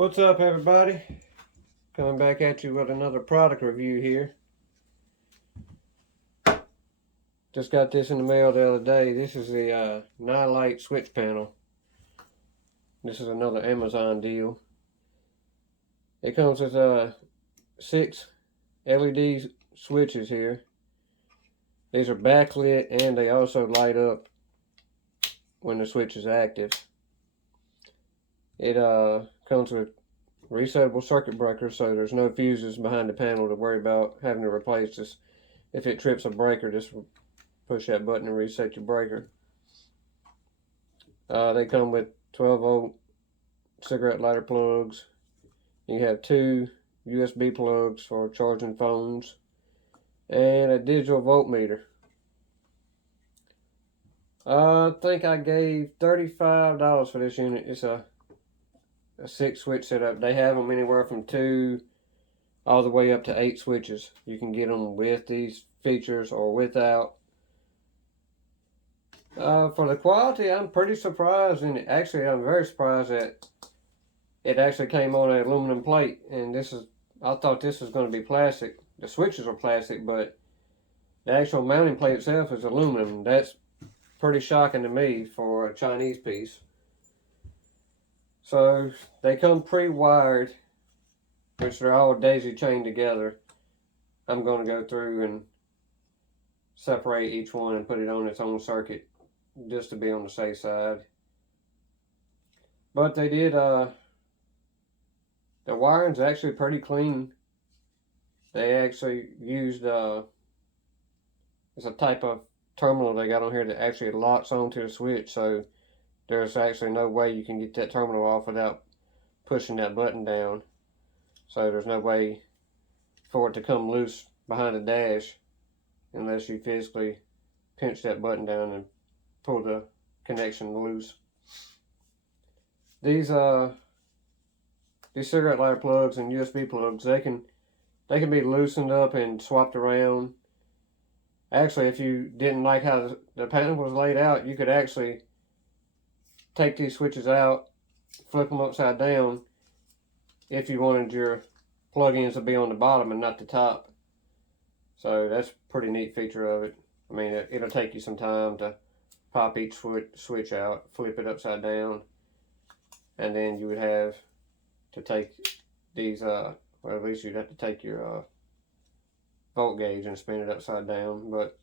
What's up, everybody? Coming back at you with another product review here. Just got this in the mail the other day. This is the Nightlight switch panel. This is another Amazon deal. It comes with 6 LED switches here. These are backlit and they also light up when the switch is active. It comes with resettable circuit breakers, so there's no fuses behind the panel to worry about having to replace this. If it trips a breaker, just push that button and reset your breaker. They come with 12-volt cigarette lighter plugs. You have 2 USB plugs for charging phones and a digital voltmeter. I think I gave $35 for this unit. It's a 6 switch setup. They have them anywhere from 2 all the way up to 8 switches. You can get them with these features or without. For the quality, I'm pretty surprised, and actually I'm very surprised that it actually came on an aluminum plate. And I thought this was going to be plastic. The switches are plastic, but the actual mounting plate itself is aluminum. That's pretty shocking to me for a Chinese piece. So they come pre-wired, which they're all daisy chained together. I'm going to go through and separate each one and put it on its own circuit just to be on the safe side. But they did, the wiring's actually pretty clean. They actually used, it's a type of terminal they got on here that actually locks onto the switch, so there's actually no way you can get that terminal off without pushing that button down. So there's no way for it to come loose behind the dash unless you physically pinch that button down and pull the connection loose. These cigarette lighter plugs and USB plugs, they can be loosened up and swapped around. Actually, if you didn't like how the panel was laid out, you could actually take these switches out, flip them upside down if you wanted your plug-ins to be on the bottom and not the top. So that's a pretty neat feature of it. I mean, it'll take you some time to pop each switch out, flip it upside down, and then you would have to take these, well, at least you'd have to take your volt gauge and spin it upside down. But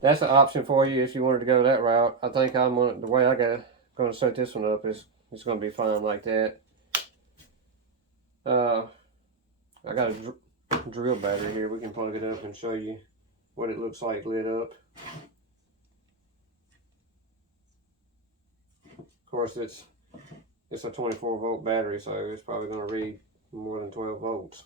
that's an option for you if you wanted to go that route. I think the way I going to set this one up is it's going to be fine like that. I got a drill battery here. We can plug it up and show you what it looks like lit up. Of course, it's a 24-volt battery, so it's probably going to read more than 12 volts.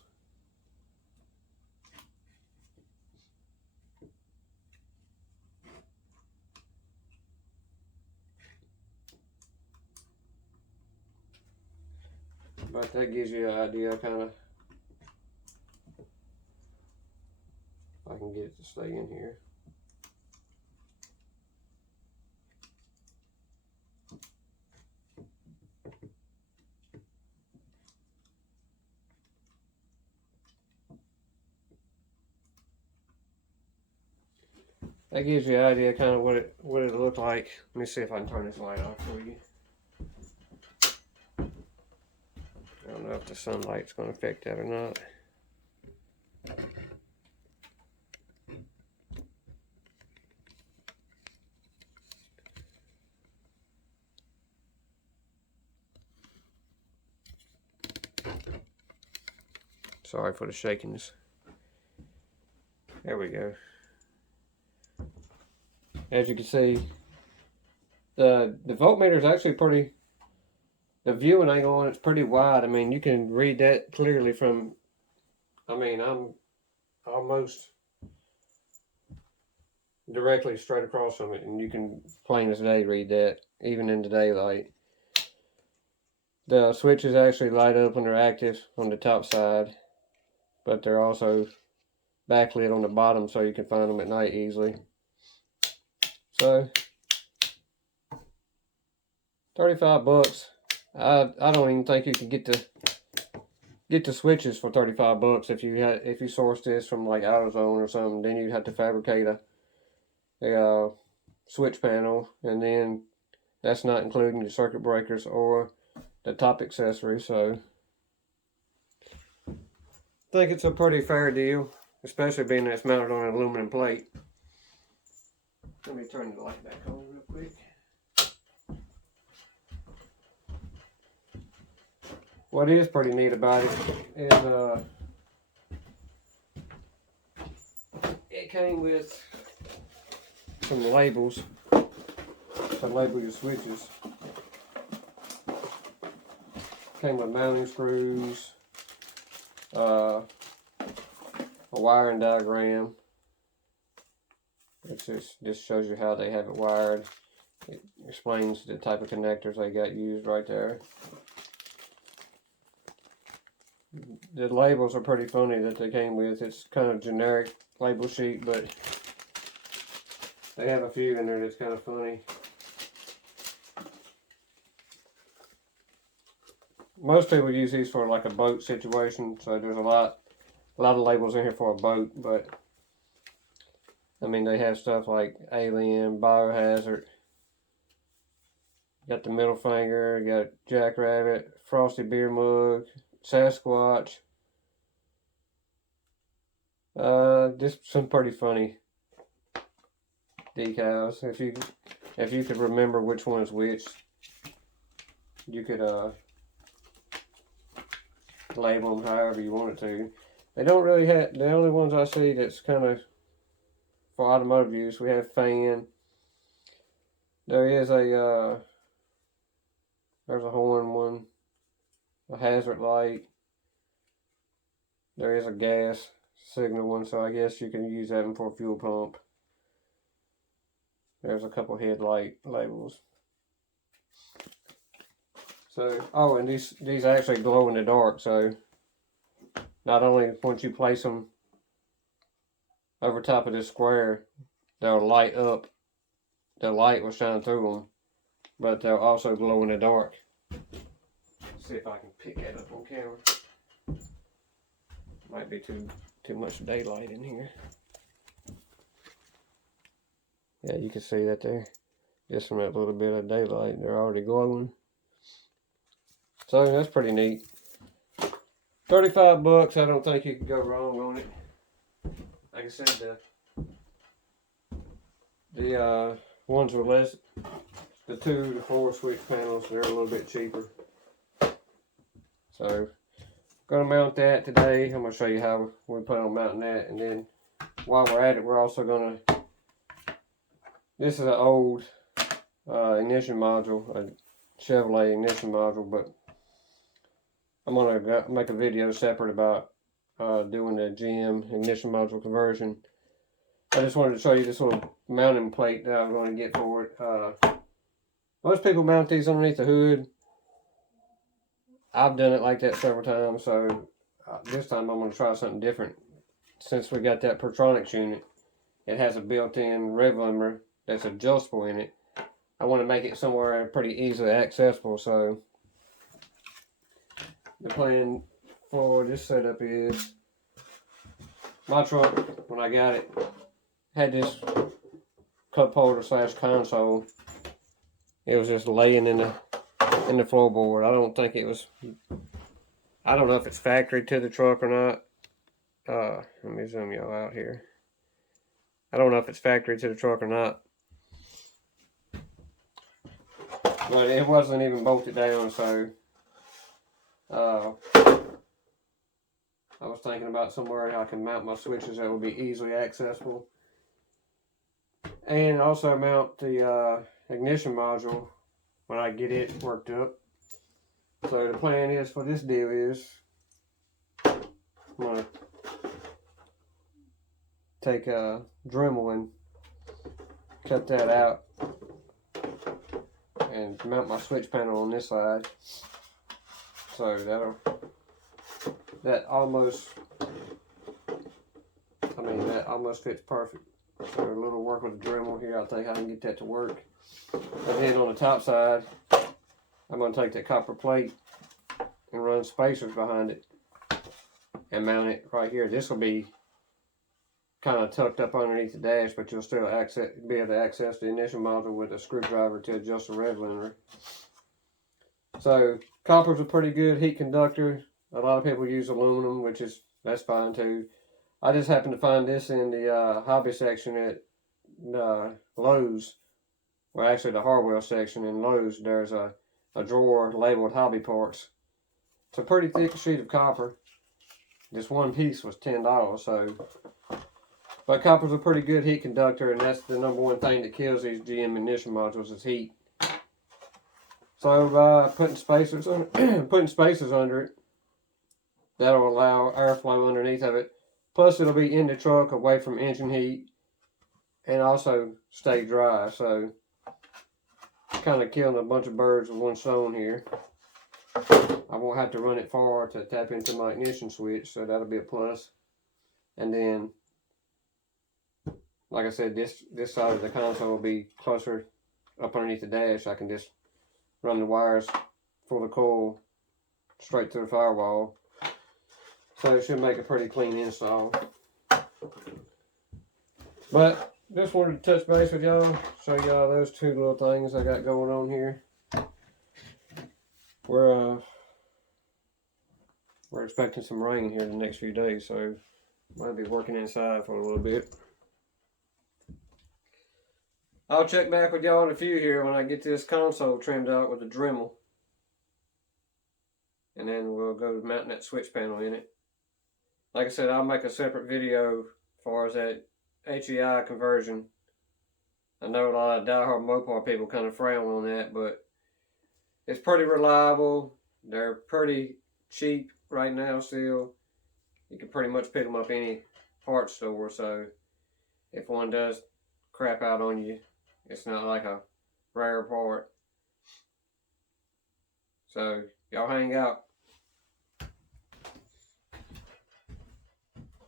But that gives you an idea, kind of. If I can get it to stay in here. That gives you an idea, kind of what it looked like. Let me see if I can turn this light off for you. I don't know if the sunlight's going to affect that or not. Sorry for the shakiness. There we go. As you can see, the voltmeter is actually pretty. The viewing angle on it's pretty wide. I mean, you can read that clearly from. I mean, I'm almost directly straight across from it, and you can plain as day read that, even in the daylight. The switches actually light up when they're active on the top side, but they're also backlit on the bottom, so you can find them at night easily. So, $35. I don't even think you can get the switches for $35 if you source this from like AutoZone or something. Then you'd have to fabricate a switch panel, and then that's not including the circuit breakers or the top accessory. So I think it's a pretty fair deal, especially being that it's mounted on an aluminum plate. Let me turn the light back on real quick. What is pretty neat about it is it came with some labels to label your switches. Came with mounting screws, a wiring diagram. It just shows you how they have it wired. It explains the type of connectors they got used right there. The labels are pretty funny that they came with. It's kind of generic label sheet, but they have a few in there that's kind of funny. Most people use these for like a boat situation, so there's a lot of labels in here for a boat, but I mean they have stuff like Alien, Biohazard, got the middle finger, got Jackrabbit, Frosty Beer Mug, Sasquatch. Just some pretty funny decals. If you could remember which one is which, you could label them however you wanted to. They don't really have, the only ones I see that's kind of for automotive use, we have fan. There is a there's a horn one, a hazard light. There is a gas signal one, so I guess you can use that one for a fuel pump. There's a couple headlight labels. So, oh, and these actually glow in the dark, so not only once you place them over top of this square, they'll light up, the light will shine through them, but they'll also glow in the dark. Let's see if I can pick that up on camera. Might be too much daylight in here. Yeah, you can see that there. Just from that little bit of daylight, they're already glowing. So that's pretty neat. $35, I don't think you can go wrong on it. Like I said, the ones with less, the 2 to 4 switch panels, they're a little bit cheaper. So, gonna mount that today. I'm gonna show you how we plan on mounting that, and then while we're at it, we're also gonna. This is an old ignition module, a Chevrolet ignition module, but I'm gonna make a video separate about doing the GM ignition module conversion. I just wanted to show you this little mounting plate that I'm going to get for it. Most people mount these underneath the hood. I've done it like that several times, so this time I'm going to try something different. Since we got that Pertronix unit, it has a built-in rev limiter that's adjustable in it. I want to make it somewhere pretty easily accessible, so the plan for this setup is, my truck, when I got it, had this cup holder / console. It was just laying in the floorboard. I don't think it was, I don't know if it's factory to the truck or not. Let me zoom y'all out here. I don't know if it's factory to the truck or not. But it wasn't even bolted down, so I was thinking about somewhere I can mount my switches that would be easily accessible. And also mount the ignition module when I get it worked up. So the plan is for this deal is, I'm going to take a Dremel and cut that out and mount my switch panel on this side. So that almost fits perfect. So a little work with the Dremel here, I think I can get that to work. And then on the top side, I'm going to take that copper plate and run spacers behind it and mount it right here. This will be kind of tucked up underneath the dash, but you'll still be able to access the ignition module with a screwdriver to adjust the rev limiter. So copper's a pretty good heat conductor. A lot of people use aluminum, that's fine too. I just happened to find this in the hobby section at Lowe's, or actually the hardware section in Lowe's. There's a drawer labeled hobby parts. It's a pretty thick sheet of copper. This one piece was $10, so. But copper's a pretty good heat conductor, and that's the number one thing that kills these GM ignition modules is heat. So by putting spacers under it, that'll allow airflow underneath of it. Plus it'll be in the truck away from engine heat and also stay dry. So kind of killing a bunch of birds with one stone here. I won't have to run it far to tap into my ignition switch, so that'll be a plus. And then, like I said, this side of the console will be closer up underneath the dash. I can just run the wires for the coil straight to the firewall. So it should make a pretty clean install. But just wanted to touch base with y'all, show y'all those two little things I got going on here. We're expecting some rain here in the next few days, so might be working inside for a little bit. I'll check back with y'all in a few here when I get this console trimmed out with a Dremel. And then we'll go to mounting that switch panel in it. Like I said, I'll make a separate video as far as that HEI conversion. I know a lot of diehard Mopar people kind of frown on that, but it's pretty reliable. They're pretty cheap right now still. You can pretty much pick them up any parts store, so if one does crap out on you, it's not like a rare part. So y'all hang out.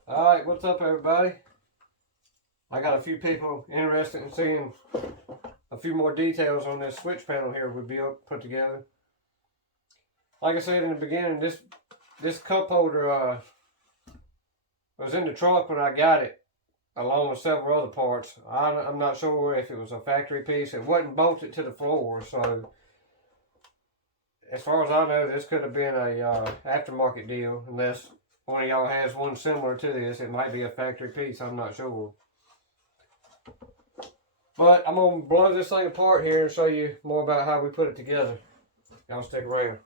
Alright, what's up everybody? I got a few people interested in seeing a few more details on this switch panel here we'll be put together. Like I said in the beginning, this cup holder was in the truck when I got it, along with several other parts. I'm not sure if it was a factory piece. It wasn't bolted to the floor, so as far as I know, this could have been a aftermarket deal, unless one of y'all has one similar to this. It might be a factory piece, I'm not sure. But I'm going to blow this thing apart here and show you more about how we put it together. Y'all stick around.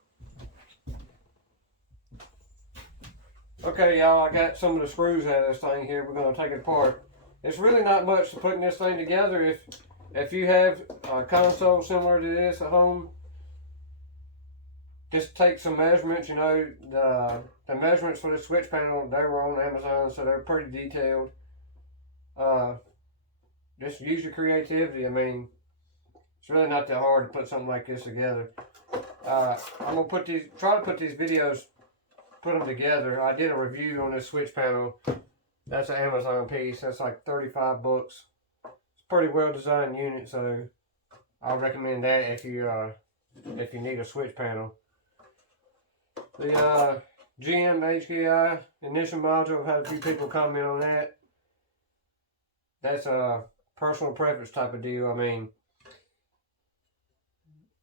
Okay, y'all, I got some of the screws out of this thing here. We're going to take it apart. It's really not much to putting this thing together. If you have a console similar to this at home, just take some measurements. You know, the measurements for the switch panel, they were on Amazon, so they're pretty detailed. Just use your creativity. I mean, it's really not that hard to put something like this together. I'm going to try to put these videos, put them together. I did a review on this switch panel. That's an Amazon piece. That's like 35 bucks. It's a pretty well designed unit, so I'll recommend that if you need a switch panel. The GM HEI ignition module, I've had a few people comment on that. That's a personal preference type of deal. I mean,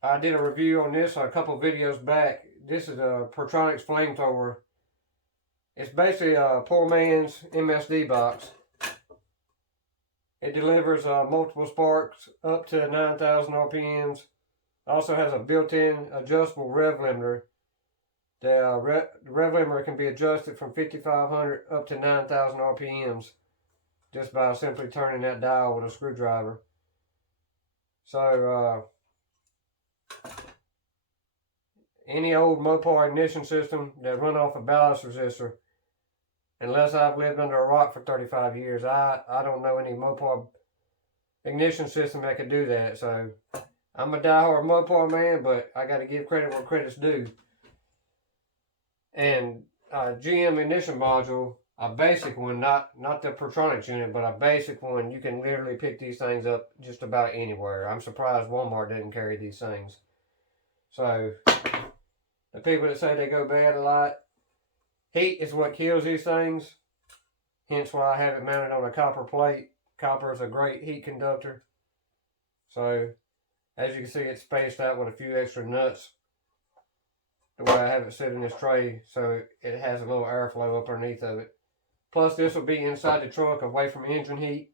I did a review on this a couple videos back. This is a Pertronix flamethrower. It's basically a poor man's MSD box. It delivers multiple sparks up to 9,000 RPMs. Also has a built-in adjustable rev limiter. The rev limiter can be adjusted from 5,500 up to 9,000 RPMs just by simply turning that dial with a screwdriver. So any old Mopar ignition system that run off a ballast resistor, unless I've lived under a rock for 35 years, I don't know any Mopar ignition system that could do that. So I'm a diehard Mopar man, but I got to give credit where credit's due. And GM ignition module, a basic one, not the Pertronix unit, but a basic one, you can literally pick these things up just about anywhere. I'm surprised Walmart didn't carry these things. So the people that say they go bad a lot, heat is what kills these things. Hence why I have it mounted on a copper plate. Copper is a great heat conductor. So as you can see, it's spaced out with a few extra nuts. The way I have it set in this tray, so it has a little airflow up underneath of it. Plus, this will be inside the truck, away from engine heat.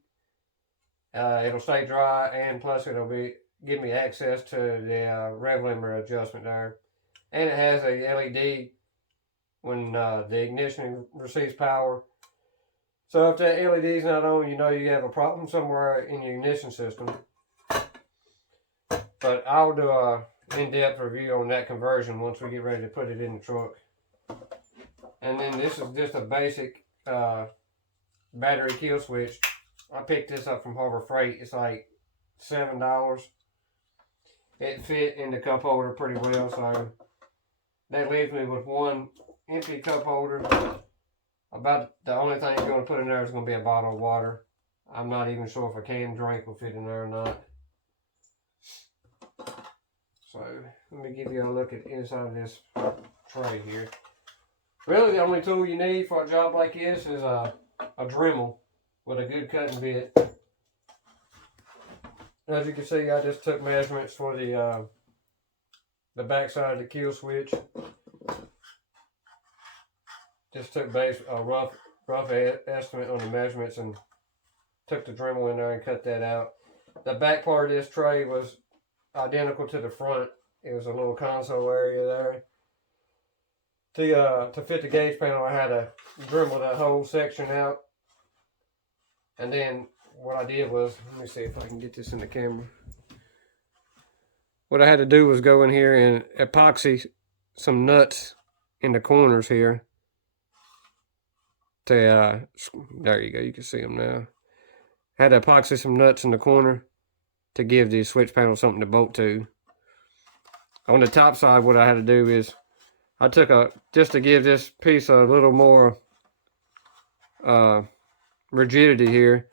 It'll stay dry, and plus it'll give me access to the rev limiter adjustment there. And it has a LED when the ignition receives power. So if that LED is not on, you know you have a problem somewhere in your ignition system. But I'll do a in-depth review on that conversion once we get ready to put it in the truck. And then this is just a basic battery kill switch. I picked this up from Harbor Freight. It's like $7. It fit in the cup holder pretty well, so that leaves me with one empty cup holder. About the only thing you're going to put in there is going to be a bottle of water. I'm not even sure if a canned drink will fit in there or not. So let me give you a look at the inside of this tray here. Really, the only tool you need for a job like this is a Dremel with a good cutting bit. As you can see, I just took measurements for the back side of the kill switch. Just took a rough estimate on the measurements and took the Dremel in there and cut that out. The back part of this tray was identical to the front. It was a little console area there. To fit the gauge panel, I had to Dremel that whole section out. And then what I did was, let me see if I can get this in the camera. What I had to do was go in here and epoxy some nuts in the corners here. There you go, you can see them now. I had to epoxy some nuts in the corner to give the switch panel something to bolt to. On the top side, what I had to do is I took just to give this piece a little more rigidity here.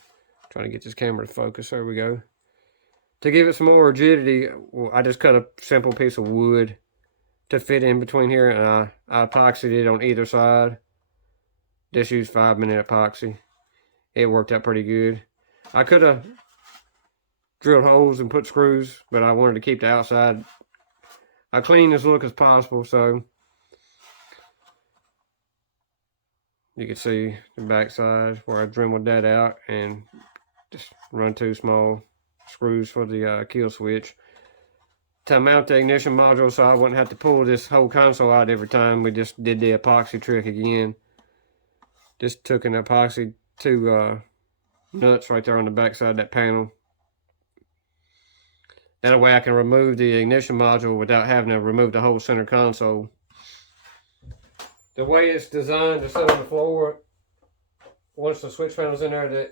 I'm trying to get this camera to focus. There we go. To give it some more rigidity, I just cut a simple piece of wood to fit in between here, and I epoxied it on either side. Just used 5-minute epoxy. It worked out pretty good. I could have drilled holes and put screws, but I wanted to keep the outside as clean as look as possible, so you can see the back side where I dremeled that out and just run 2 small screws for the kill switch to mount the ignition module, so I wouldn't have to pull this whole console out every time. We just did the epoxy trick again. Just took an epoxy 2 nuts right there on the back side of that panel. That way I can remove the ignition module without having to remove the whole center console. The way it's designed to sit on the floor, once the switch panel's in there,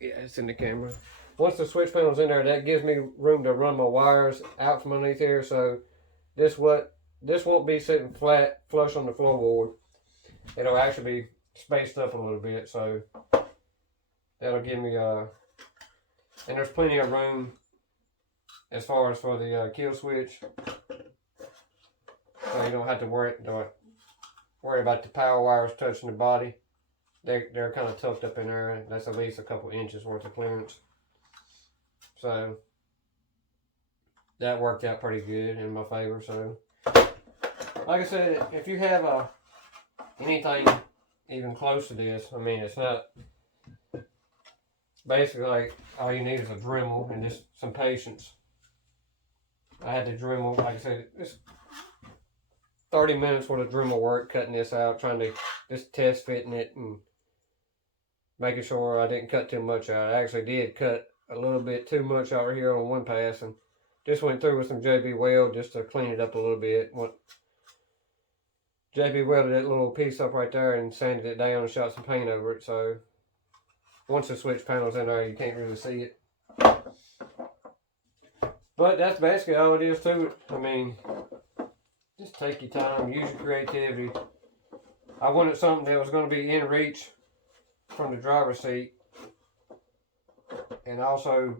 it's in the camera. Once the switch panel's in there, that gives me room to run my wires out from underneath here, so this won't be sitting flat, flush on the floorboard. It'll actually be spaced up a little bit, so that'll give me and there's plenty of room as far as for the kill switch, so you don't have to worry about the power wires touching the body. They're kind of tucked up in there. That's at least a couple inches worth of clearance. So that worked out pretty good in my favor. So like I said, if you have anything even close to this, I mean, it's not, basically like all you need is a Dremel and just some patience. I had to Dremel, like I said, it's 30 minutes worth of Dremel work cutting this out, trying to just test fitting it and making sure I didn't cut too much out. I actually did cut a little bit too much out here on one pass, and just went through with some JB Weld just to clean it up a little bit. JB welded that little piece up right there and sanded it down and shot some paint over it, so once the switch panel's in there, you can't really see it. But that's basically all it is to it. I mean, just take your time, use your creativity. I wanted something that was going to be in reach from the driver's seat and also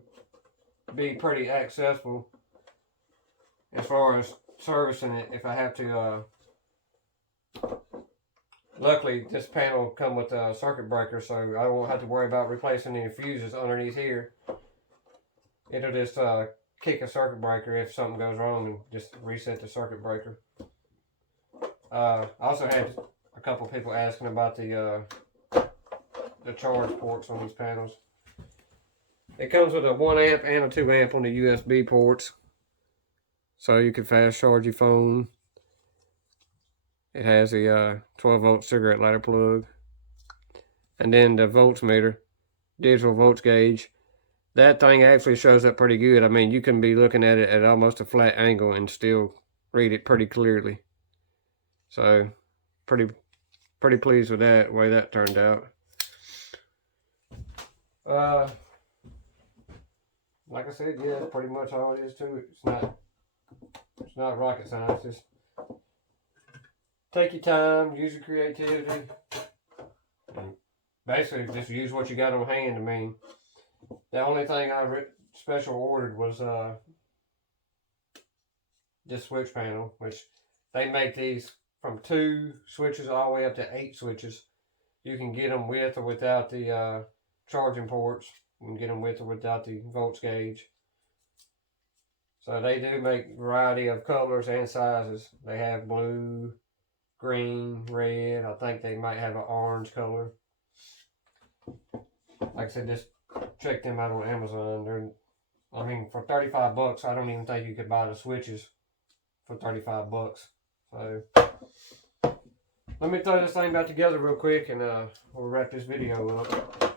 be pretty accessible as far as servicing it if I have to. Luckily, this panel will come with a circuit breaker, so I won't have to worry about replacing any fuses underneath here. It'll just kick a circuit breaker if something goes wrong and just reset the circuit breaker. I also had a couple people asking about the charge ports on these panels. It comes with a 1 amp and a 2 amp on the USB ports, so you can fast charge your phone. It has a 12 volt cigarette lighter plug, and then the voltmeter, digital volts gauge. That thing actually shows up pretty good. I mean, you can be looking at it at almost a flat angle and still read it pretty clearly. So, pretty pleased with that, way that turned out. Like I said, yeah, that's pretty much all it is to it. It's not rocket science. Just take your time, use your creativity, and basically just use what you got on hand. I mean, the only thing I special ordered was this switch panel, which they make these from 2 switches all the way up to 8 switches. You can get them with or without the charging ports. You can get them with or without the volts gauge. So they do make a variety of colors and sizes. They have blue, green, red. I think they might have an orange color. Like I said, just check them out on Amazon. I mean, for 35 bucks, I don't even think you could buy the switches for 35 bucks. So, let me throw this thing back together real quick and we'll wrap this video up.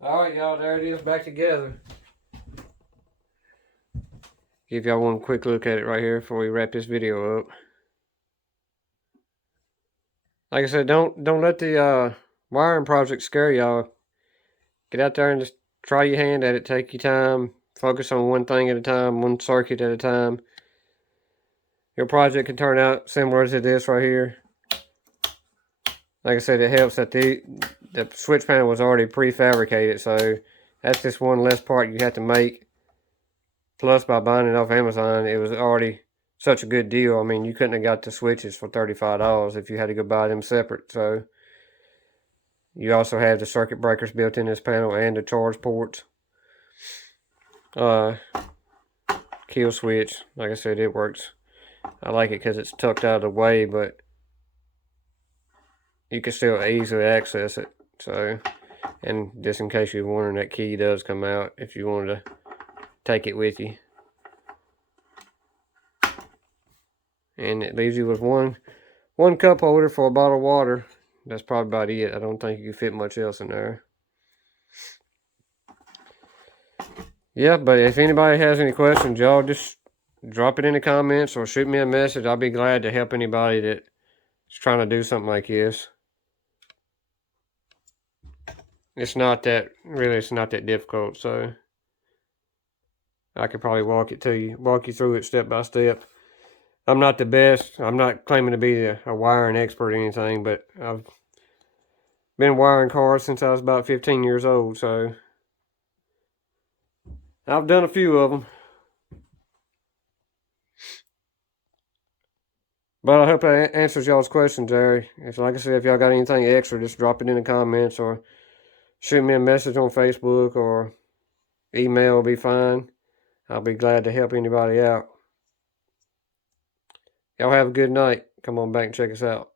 Alright, y'all, there it is back together. Give y'all one quick look at it right here before we wrap this video up. Like I said, don't let the wiring project scare y'all. Get out there and just try your hand at it. Take your time. Focus on one thing at a time, one circuit at a time. Your project can turn out similar to this right here. Like I said, it helps that the switch panel was already prefabricated, so that's just one less part you have to make. Plus, by buying it off Amazon, it was already such a good deal. I mean, you couldn't have got the switches for $35 if you had to go buy them separate. So, you also have the circuit breakers built in this panel and the charge ports. Kill switch, like I said, it works. I like it because it's tucked out of the way, but you can still easily access it. So, and just in case you're wondering, that key does come out if you wanted to take it with you. And it leaves you with one cup holder for a bottle of water. That's probably about it. I don't think you can fit much else in there. Yeah, but if anybody has any questions, y'all just drop it in the comments or shoot me a message. I'll be glad to help anybody that's trying to do something like this. It's not that difficult, so I could probably walk you through it step by step. I'm not the best. I'm not claiming to be a wiring expert or anything, but I've been wiring cars since I was about 15 years old, so I've done a few of them. But I hope that answers y'all's questions there. Like I said, if y'all got anything extra, just drop it in the comments or shoot me a message on Facebook or email will be fine. I'll be glad to help anybody out. Y'all have a good night. Come on back and check us out.